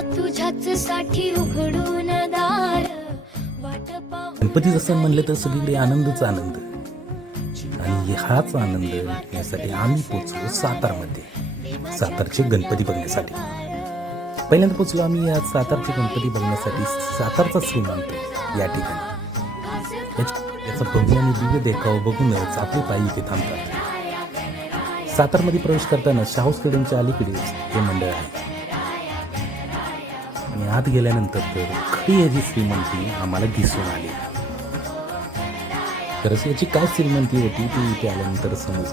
तुझ्याच साठी उघडून दार. गणपतीचं सण म्हणलं तर सगळीकडे आनंदच आनंद. आणि हाच आनंद यासाठी आम्ही पोचलो सातारमध्ये. सातारचे गणपती बघण्यासाठी. पहिल्यांदा पोचलो आम्ही या सातारचे गणपती बघण्यासाठी. सातारचा श्रीमंत या ठिकाणी. याच- भव्य आणि दिव्य देखावा बघूनच आपले पायी इथे थांबतात. सातारमध्ये प्रवेश करताना शाहू स्टेडियमच्या अलीकडेच हे मंडळ आहे. आणि आत गेल्यानंतर तर खरी याची श्रीमंती आम्हाला दिसून आली. खरंच याची काय श्रीमंती होती ती इथे आल्यानंतर समज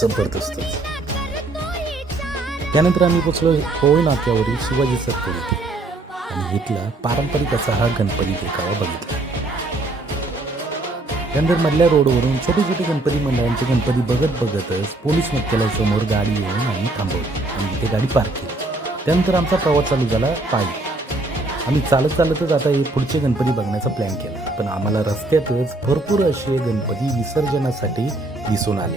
जबरदस्त. त्यानंतर आम्ही पोचलो होय नाक्यावरील शिवाजी सर्कल इथे आणि इथला पारंपरिक असा हा गणपती देखावा बघितला. त्यानंतर मधल्या रोडवरून छोटे छोटे गणपती मंडळांचे गणपती बघत बघतच पोलीस मुख्यालयासमोर गाडी येऊन आम्ही थांबवली. आणि इथे गाडी पार्क केली. त्यानंतर आमचा प्रवास चालू झाला पायी. आम्ही चालत चालतच आता हे पुढचे गणपती बघण्याचा प्लॅन केला. पण आम्हाला रस्त्यातच भरपूर असे गणपती विसर्जनासाठी दिसून आले.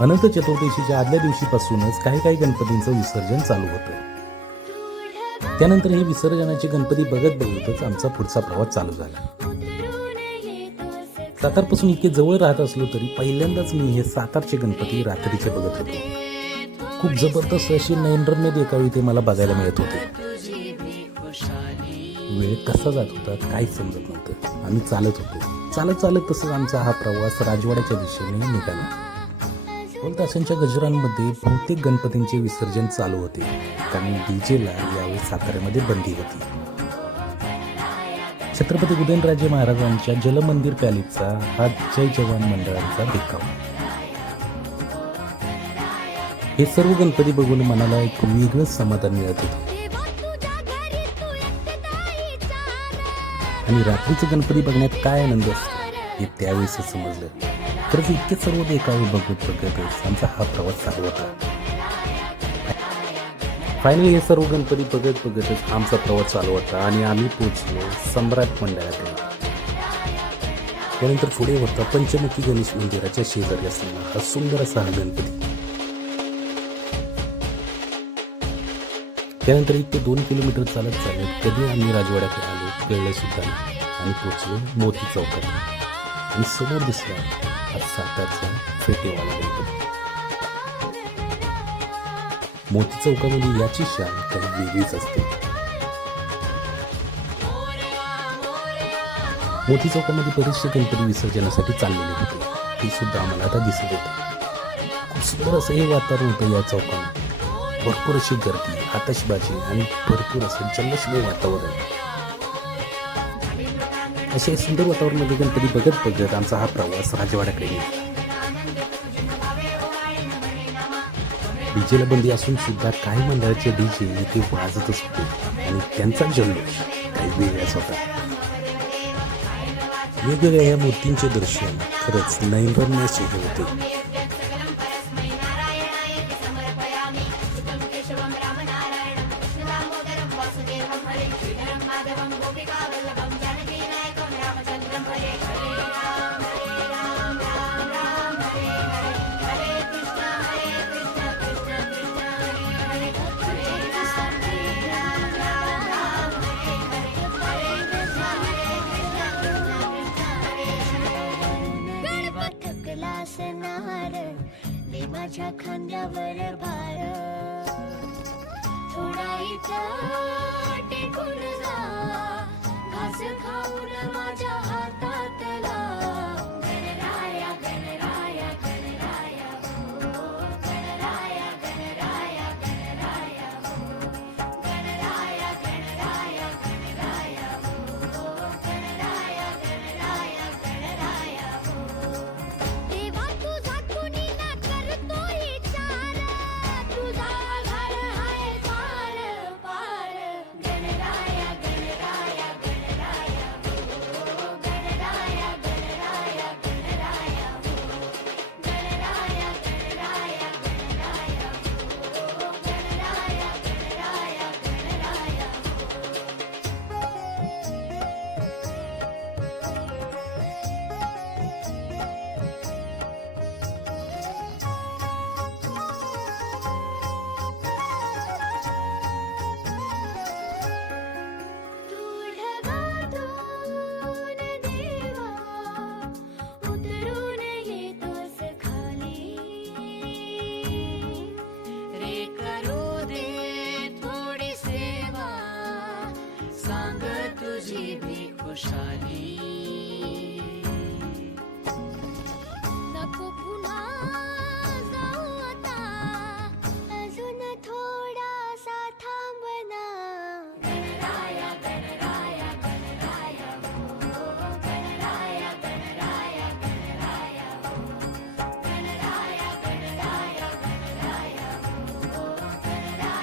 अनंत चतुर्दशीच्या आदल्या दिवशीपासूनच काही काही गणपतींचं विसर्जन चालू होतं. त्यानंतर हे विसर्जनाचे गणपती बघत बघतच आमचा पुढचा प्रवास चालू झाला. सातारपासून इतके जवळ राहत असलो तरी पहिल्यांदाच मी हे सातारचे गणपती रात्रीचे बघत होतो. खूप जबरदस्त अशी नयनरम्य देखावे ते मला बघायला मिळत होते. वेळ कसा जात होता काहीच समजत नव्हतं. आम्ही चालत होतो. चालत चालत तसंच आमचा हा प्रवास राजवाड्याच्या दिशेने निघाला. दोन तासांच्या गजरांमध्ये बहुतेक गणपतींचे विसर्जन चालू होते. कारण डीजेला यावेळी साताऱ्यामध्ये बंदी होती. छत्रपती उदयनराजे महाराजांच्या जलमंदिर पॅलेसचा हा जय जवान मंडळांचा देखाव. हे सर्व गणपती बघून मनाला एक वेगळंच समाधान मिळत होतं. आणि रात्रीचे गणपती बघण्यात काय आनंद असतो हे त्यावेळेस समजलं. खरंच इतके सर्व देखावे बघत बघतच आमचा हा प्रवास चालू होता. फायनली हे सर्व गणपती बघत बघतच आमचा प्रवास चालू होता आणि आम्ही पोचलो सम्राट मंडळाकडे त्यानंतर पुढे होता पंचमुखी गणेश मंदिराच्या शेजारी असलेला हा सुंदर असा हा गणपती. त्यानंतर एक ते दोन किलोमीटर चालत चालत कधी आम्ही राजवाड्याकडे आलो कळलं सुद्धा आणि पोचलो मोती चौकात. आणि समोर दिसला हा सातारचा फेटेवाला गणपती. मोती चौकामध्ये याची शान काही वेगळीच असते. मोती चौकामध्ये बरेचसे गणपती विसर्जनासाठी चाललेले होते. ते सुद्धा आम्हाला आता दिसत होते खूप सुंदर असं हे वातावरण होतं या चौकामध्ये. भरपूर अशी गर्दी आतषबाजी आणि भरपूर असं जल्लोषमय वातावरण. असे सुंदर वातावरणामध्ये गणपती बघत बघत आमचा हा प्रवास राजवाड्याकडे डीजेला बंदी असून सुद्धा काही मंडळाचे डीजे इथे वाजतच होते आणि त्यांचा जल्लोष काही वेगळाच होता वेगवेगळ्या या मूर्तींचे दर्शन खरंच नैनरम्याचे होते. माझ्या खांद्यावर भार थोडा इथं टेकून जा. घास खाऊन माझ्या हातातला.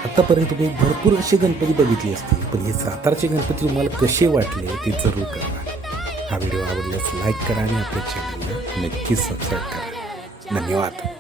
आत्तापर्यंत आतापर्यंत तुम्ही भरपूर असे गणपती बघितले असतील पण हे सातारचे गणपती तुम्हाला कसे वाटले ते जरूर करा हा व्हिडिओ आवडल्यास लाईक करा आणि आपल्या चॅनलला नक्कीच सबस्क्राईब करा. धन्यवाद.